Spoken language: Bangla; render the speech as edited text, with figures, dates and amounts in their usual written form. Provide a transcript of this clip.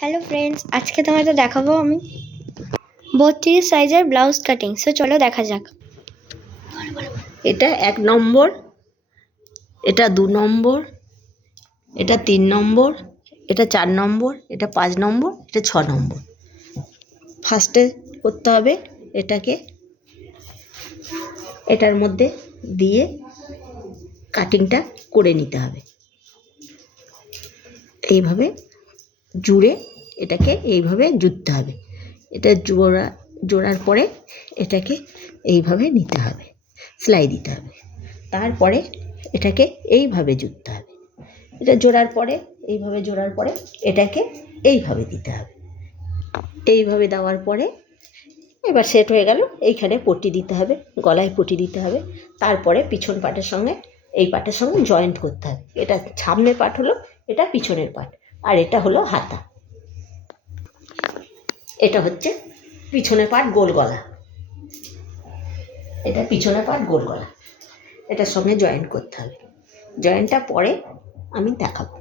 হ্যালো ফ্রেন্ডস, আজকে তোমাদের দেখাবো আমি 32 সাইজের ব্লাউজ কাটিং। সো চলো দেখা যাক। এটা 1 নম্বর, এটা 2 নম্বর, এটা 3 নম্বর, এটা 4 নম্বর, এটা 5 নম্বর, এটা 6 নম্বর। ফার্স্টে করতে হবে এটাকে এটার মধ্যে দিয়ে কাটিংটা করে নিতে হবে। এইভাবে জুড়ে এটাকে এইভাবে জুড়তে হবে। এটা জোড়ার পরে এটাকে এইভাবে নিতে হবে, সেলাই দিতে হবে। তারপরে এটাকে এইভাবে জুড়তে হবে। এটা জোড়ার পরে এটাকে এইভাবে দিতে হবে। এইভাবে দেওয়ার পরে এবার সেট হয়ে গেল। এইখানে পট্টি দিতে হবে, গলায় পট্টি দিতে হবে। তারপরে পিছন পাটের সঙ্গে এই পাটের সঙ্গে জয়েন্ট করতে হবে। এটা সামনের পাট হলো, এটা পিছনের পাট, আর এটা হলো হাতা। এটা হচ্ছে পিছনের পাট গোল গলা, এটা পিছনের পাট গোল গলা। এটার সঙ্গে জয়েন্ট করতে হবে। জয়েন্টটা পরে আমি দেখাবো।